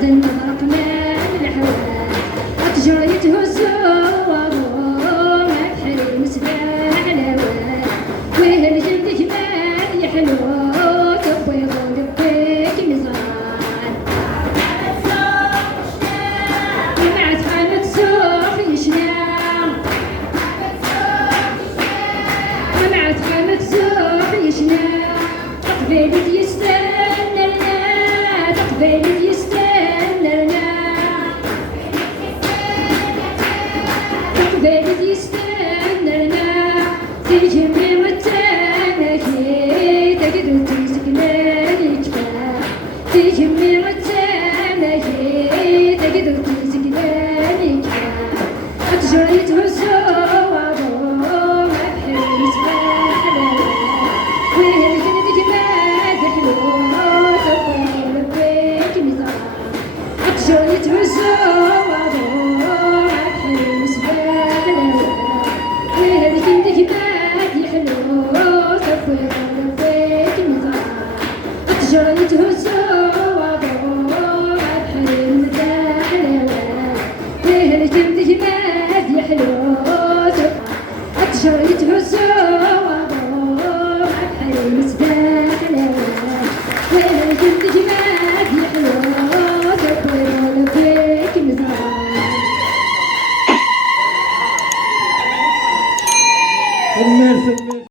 بعد النظر قمال الحوال أتجرى يتهزوا ما بحري مسبع الهوال ويه الجلد كمال يحلو تبيض ولبيك ميزان ومعت حالة سوق يشنام ومعت حالة سوق يشنام تقبيلك يستنى لنا تقبيلك يستنى لنا تقبيلك يستنى لنا تيجي من التناكي تقدر تمسك لي كفاح تيجي من التناكي تقدر تمسك لي كفاح أتجرى يتهزوا ما بحر يسبح ويه الجلد كمال يحلو تبيض ولبيك ميزان أتجرى يتهزوا